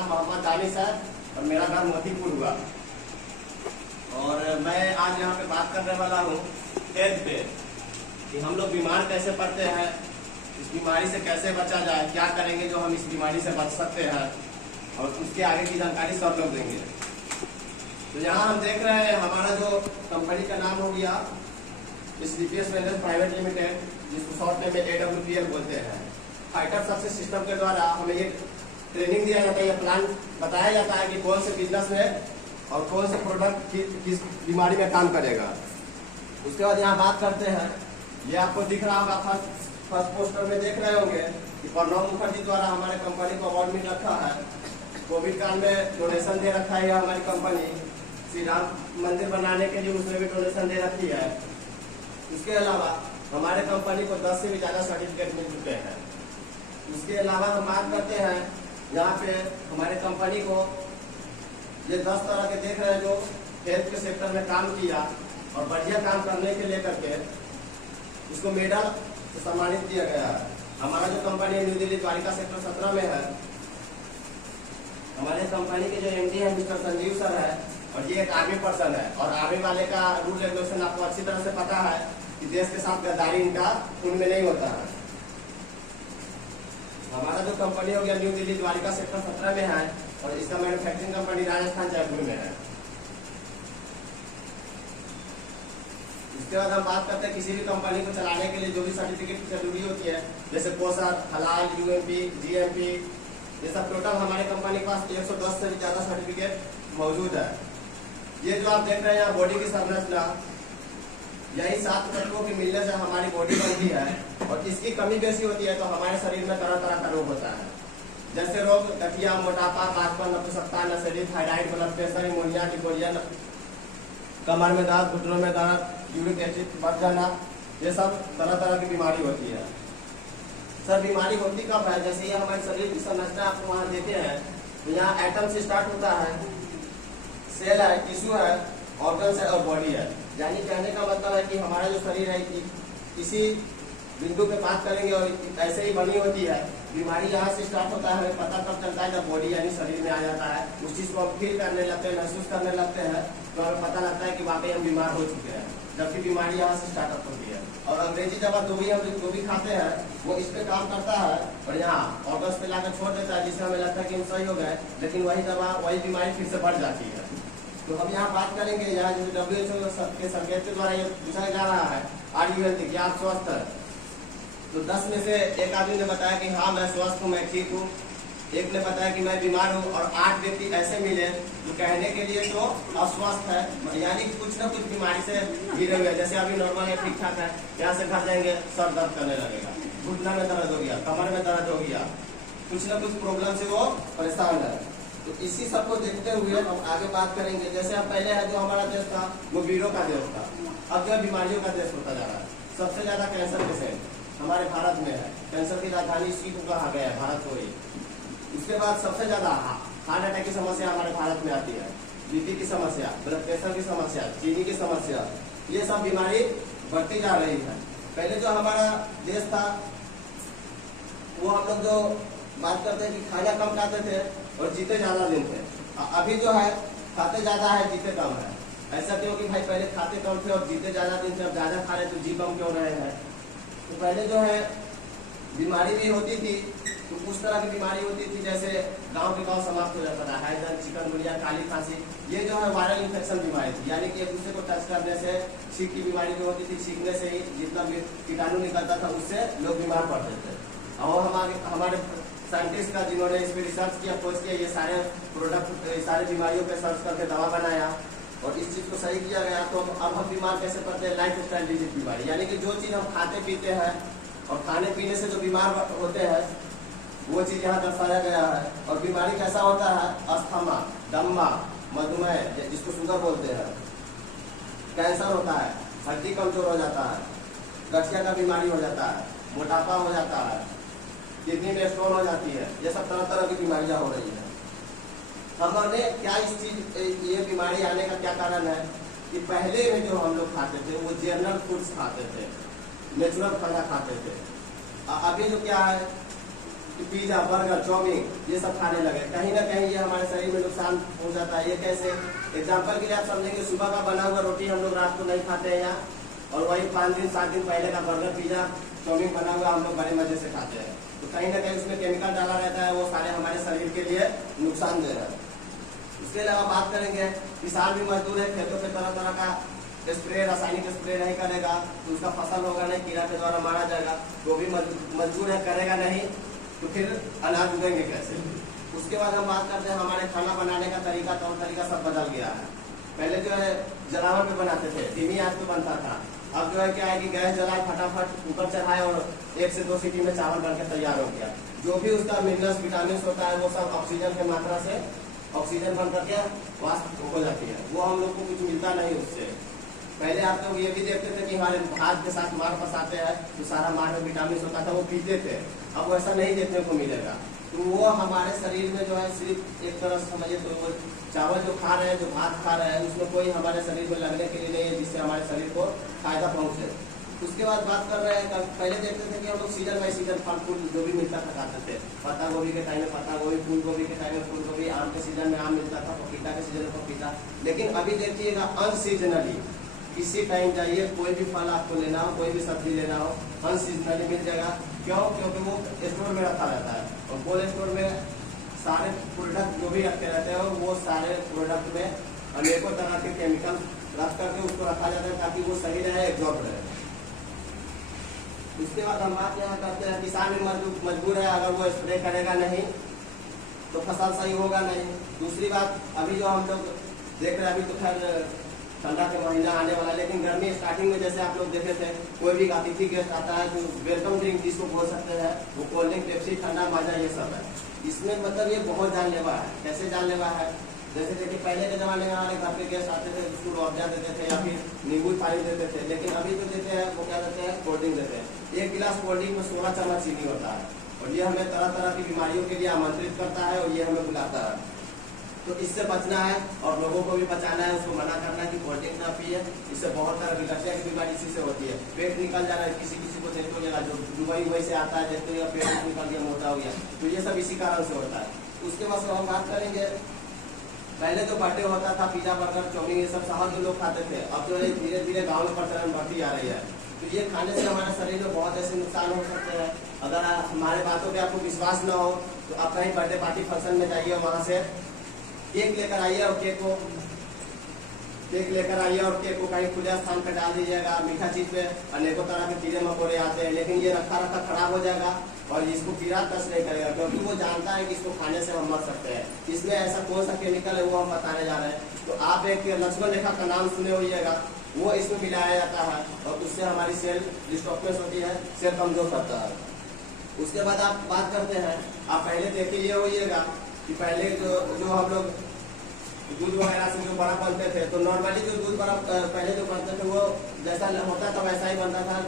नाम मोहम्मद दानिश है और मेरा नाम मोतीपुर हुआ। और मैं आज यहाँ पे बात करने वाला हूँ हेल्थ पे कि हम लोग बीमार कैसे पड़ते हैं, इस बीमारी से कैसे बचा जाए, क्या करेंगे जो हम इस बीमारी से बच सकते हैं और उसके आगे की जानकारी सब लोग देंगे। तो यहाँ हम देख रहे हैं हमारा जो कंपनी का नाम हो गया स्लीपियस वेलनेस प्राइवेट लिमिटेड, जिसको शॉर्ट में AWPL बोलते हैं। फाइटर सक्सेस सिस्टम के द्वारा हमें ये ट्रेनिंग दिया जाता है, ये प्लान बताया जाता है कि कौन से बिजनेस में और कौन से प्रोडक्ट किस बीमारी में काम करेगा। उसके बाद यहाँ बात करते हैं, ये आपको दिख रहा होगा फर्स्ट पोस्टर में देख रहे होंगे कि प्रणब मुखर्जी द्वारा हमारे कंपनी को अवार्ड मिल रखा है। कोविड काल में डोनेशन दे रखा है हमारी कंपनी, श्री राम मंदिर बनाने के लिए उसमें भी डोनेशन दे रखी है। इसके अलावा हमारे कंपनी को 10 से भी ज़्यादा सर्टिफिकेट मिल चुके हैं। इसके अलावा हम बात करते हैं यहाँ पे हमारे कंपनी को ये 10 तरह के देख रहे हैं जो हेल्थ के सेक्टर में काम किया और बढ़िया काम करने के लेकर के इसको मेडल से सम्मानित किया गया है। हमारा जो company New Delhi Dwarka sector 17 में है, हमारे कंपनी के जो MD है मिस्टर संजीव सर है और ये एक आर्मी पर्सन है और आर्मी वाले का रूल रेगुलेशन आपको अच्छी तरह से पता है कि देश के साथ गद्दारी इनका उनमें नहीं होता है। हमारा जो कंपनी हो गया न्यू दिल्ली द्वारिका सेक्टर 17 में है और इसका मैन्युफैक्चरिंग कंपनी राजस्थान जयपुर में है। इसके बाद हम बात करते हैं किसी भी कंपनी को चलाने के लिए जो भी सर्टिफिकेट की जरूरी होती है, जैसे पोसर, हलाल, UMP, GMP, ये सब टोटल हमारे कंपनी के पास 110 से भी ज्यादा सर्टिफिकेट मौजूद है। ये जो आप देख रहे हैं यहाँ बॉडी की संरचना, यही 7 तत्वों के मिलने से हमारी बॉडी बनती है और इसकी कमी बेसी होती है तो हमारे शरीर में तरह तरह का रोग होता है, जैसे रोग गठिया, मोटापा, बातपन, नपुंसकता, नशेली, थायराइड, ब्लड प्रेशर, निमोनिया, डिकोरिया, कमर में दर्द, घुटनों में दर्द, यूरिक एसिड बढ़ जाना, ये सब तरह तरह की बीमारी होती है। सर बीमारी होती कब है? जैसे ये हमारे शरीर की संरचना आपको वहाँ देते हैं तो यहाँ एटम से स्टार्ट होता है, सेल है, टिश्यू है, ऑर्गन्स है और बॉडी है। यानी कहने का मतलब है कि हमारा जो शरीर है किसी बिंदु पे बात करेंगे और ऐसे ही बनी होती है। बीमारी यहाँ से स्टार्ट होता है, हमें पता कब चलता है जब बॉडी यानी शरीर में आ जाता है, उस चीज को हम फील करने लगते हैं, महसूस करने लगते हैं तो हमें पता लगता है कि वाकई हम बीमार हो चुके हैं, जबकि बीमारी यहाँ से स्टार्टअप होती है। और अंग्रेजी दवा हम जो भी खाते हैं वो इस पे काम करता है और यहाँ ऑर्गन्स पे लाकर छोड़ देता है, जिससे हमें लगता है कि हम सही हो गए, लेकिन वही दवा वही बीमारी फिर से बढ़ जाती है। तो हम यहाँ बात करेंगे, यहाँ जैसे WHO के संकेत के द्वारा ये पूछा जा रहा है आर यू हेल्थी, क्या आप स्वस्थ है? तो 10 में से एक आदमी ने बताया कि हाँ मैं स्वस्थ हूँ, मैं ठीक हूँ। एक ने बताया कि मैं बीमार हूँ और 8 व्यक्ति ऐसे मिले जो कहने के लिए तो अस्वस्थ है, यानी कुछ न कुछ बीमारी से घिरे हुए। जैसे अभी नॉर्मल है, ठीक ठाक है, यहाँ से घर जाएंगे सर दर्द करने लगेगा, घुटना में दर्द हो गया, कमर में दर्द हो गया, कुछ न कुछ प्रॉब्लम से वो परेशान है। तो इसी सबको देखते हुए हम आगे बात करेंगे। जैसे अब पहले है जो हमारा देश था वो वीरों का देश था, अब जो बीमारियों का देश होता जा रहा है। सबसे ज्यादा कैंसर पेशेंट हमारे भारत में है, कैंसर की राजधानी इसी को कहा गया है, भारत को ही। उसके बाद सबसे ज्यादा हार्ट अटैक की समस्या हमारे भारत में आती है, BP की समस्या, ब्लड प्रेशर की समस्या, चीनी की समस्या, ये सब बीमारी बढ़ती जा रही है। पहले जो हमारा देश था वो हम लोग जो बात करते हैं कि खाना कम खाते थे और जीते ज्यादा दिन थे। अभी जो है खाते ज्यादा है, जीते कम है। ऐसा क्यों कि भाई पहले खाते कम थे और जीते ज्यादा दिन थे, अब ज्यादा खा रहे तो जी कम क्यों रहे हैं? तो पहले जो है बीमारी भी होती थी तो उस तरह की बीमारी होती थी जैसे गांव के गांव समाप्त हो जाता था, हैदर, चिकनगुनिया, काली खांसी, ये जो है वायरल इन्फेक्शन बीमारी थी, यानी कि एक दूसरे को टच करने से छींक की बीमारी जो होती थी, छींकने से ही जितना भी कीटाणु निकलता था उससे लोग बीमार पड़ते थे। और हमारे साइंटिस्ट का जिन्होंने इस पर रिसर्च किया, खोज किया, ये सारे प्रोडक्ट सारे बीमारियों पे सर्च करके दवा बनाया और इस चीज को सही किया गया। तो अब हम बीमार कैसे पड़ते हैं? लाइफ स्टाइल डिजीज बीमारी, यानी कि जो चीज हम खाते पीते हैं और खाने पीने से जो बीमार होते हैं वो चीज यहाँ दर्शाया गया है। और बीमारी कैसा होता है? अस्थमा, दम्मा, मधुमेह जिसको शुगर बोलते हैं, कैंसर होता है, हड्डी कमजोर हो जाता है, गठिया का बीमारी हो जाता है, मोटापा हो जाता है, किडनी में स्टोन हो जाती है, ये सब तरह तरह की बीमारियां हो रही है। हमने क्या इस चीज ये बीमारी आने का क्या कारण है कि पहले में जो हम लोग खाते थे वो जनरल फूड्स खाते थे, नेचुरल खाना खाते थे। अभी जो क्या है पिज्जा, बर्गर, चाउमीन ये सब खाने लगे। कहीं ना कहीं ये हमारे शरीर में नुकसान पहुंचाता है। ये कैसे? एग्जाम्पल के लिए आप समझेंगे, सुबह का बना हुआ रोटी हम लोग रात को नहीं खाते हैं यहाँ, और वही 5 दिन 7 दिन पहले का बर्गर, पिज्जा, चाउमीन बना हुआ हम लोग बड़े मजे से खाते हैं। तो कहीं ना कहीं उसमें केमिकल डाला रहता है, वो सारे हमारे शरीर के लिए नुकसानदेह है। उसके अलावा बात करेंगे, किसान भी मजदूर है, खेतों पे तरह तरह का स्प्रे, रासायनिक स्प्रे नहीं करेगा तो उसका फसल होगा नहीं, कीड़ा के द्वारा मारा जाएगा। वो भी मजबूर है, करेगा नहीं तो फिर अनाज उगेंगे कैसे? उसके बाद हम बात करते हैं, हमारे खाना बनाने का तरीका, तौर तरीका सब बदल गया है। पहले जो है जलावन पे बनाते थे, धीमी आंच पे बनता था। अब जो है क्या है कि गैस जलाए, फटाफट ऊपर चढ़ाए और 1 से 2 सीटी में चावल बनकर तैयार हो गया। जो भी उसका मिनरल्स, विटामिन होता है वो सब ऑक्सीजन की मात्रा से ऑक्सीजन बन करके वाष्प हो जाती है, वो हम लोग को कुछ मिलता नहीं उससे। पहले आप लोग ये भी देखते थे कि हमारे हाथ के साथ मार फंसाते हैं तो सारा मार में विटामिन होता था, वो पीते थे। अब वैसा नहीं देखने को मिलेगा। तो वो हमारे शरीर में जो है सिर्फ एक तरह से समझिए तो वो चावल जो खा रहे हैं, जो भात खा रहे हैं, उसमें कोई हमारे शरीर में लगने के लिए नहीं है जिससे हमारे शरीर को फायदा पहुंचे। उसके बाद बात कर रहे हैं, पहले देखते थे कि हम लोग सीजन बाई सीजन फल फूल जो भी मिलता था खाते थे। पत्ता गोभी के टाइम में पत्ता गोभी, फूल गोभी के टाइम में फूल गोभी, आम के सीजन में आम मिलता था, पपीता के सीजन में पपीता। लेकिन अभी देखिएगा अनसीजनली, किसी टाइम जाइए, कोई भी फल आपको लेना हो, कोई भी सब्जी लेना हो, अनसीजनली मिल जाएगा। क्यों? क्योंकि वो स्टोर में रखा रहता है, और कोल्ड स्टोर में सारे प्रोडक्ट जो भी रखे रहते हैं वो सारे प्रोडक्ट में अनेकों तरह के केमिकल रख करके उसको रखा जाता है ताकि वो सही रहे, एग्जॉस्ट रहे। उसके बाद हम बात यहाँ करते हैं, किसान भी मजबूर है, अगर वो स्प्रे करेगा नहीं तो फसल सही होगा नहीं। दूसरी बात, अभी जो हम लोग देख रहे हैं, अभी तो खैर ठंडा के महीना आने वाला है, लेकिन गर्मी स्टार्टिंग में जैसे आप लोग देखे थे, कोई भी अतिथि गेस्ट आता है तो वेलकम ड्रिंक जिसको बोल सकते हैं, वो कोल्ड ड्रिंक, पेप्सी, ठंडा, माजा, ये सब है। इसमें मतलब ये बहुत जानलेवा है। कैसे जानलेवा है? जैसे देखिए पहले के जमाने में हमारे घर पे गेस्ट आते थे, उसको रुअफ़ज़ा देते थे या फिर नींबू पानी देते थे, लेकिन अभी जो देते हैं वो क्या देते हैं? कोल्ड ड्रिंक देते हैं। 1 गिलास कोल्ड ड्रिंक में 16 चम्मच चीनी होता है, और ये हमें तरह तरह की बीमारियों के लिए आमंत्रित करता है, और ये हमें बुलाता है। तो इससे बचना है और लोगों को भी बचाना है, उसको मना करना है कि कोल्ड ड्रिंक ना पिए। इससे बहुत तरह की गठिया की बीमारी इसी से होती है। पेट निकल जा रहा है, किसी किसी को देखते हो, जो दुबई से आता है, देखते हो पेट निकल गया, मोटा हो गया, तो ये सब इसी कारण से होता है। उसके बाद हम बात करेंगे, पहले जो बर्थडे होता था, पिज्जा, बर्गर, चाउमीन, ये सब शहर के लोग खाते थे। अब जो है धीरे धीरे गाँव में प्रचलन बढ़ती आ रही है। तो ये खाने से हमारे शरीर में बहुत ऐसे नुकसान हो सकते हैं। अगर हमारे बातों पे आपको विश्वास न हो तो आप कहीं बर्थडे पार्टी फंक्शन में जाइए, वहाँ से केक लेकर आइए, और केक लेकर आइए और केक को कहीं खुले स्थान पर डाल दीजिएगा। मीठा चीज पे अनेकों तरह के कीड़े मकोड़े आते हैं, लेकिन ये रखा रखा खराब हो जाएगा और इसको कीड़ा टच नहीं करेगा, क्योंकि वो जानता है कि इसको खाने से हम मर सकते हैं। इसमें ऐसा कौन सा केमिकल है वो हम बताने जा रहे हैं। तो आप एक लक्ष्मण रेखा का नाम सुने होइएगा, वो इसमें मिलाया जाता है, और उससे हमारी सेल डिस्टॉर्मेंस होती है, सेल कमजोर करता है। उसके बाद आप बात करते हैं, आप पहले देखिए ये होइएगा कि पहले जो हम लोग दूध वगैरह से जो बड़ा बनते थे, तो नॉर्मली जो दूध बड़ा पहले जो बनते थे वो जैसा होता था वैसा ही बनता था।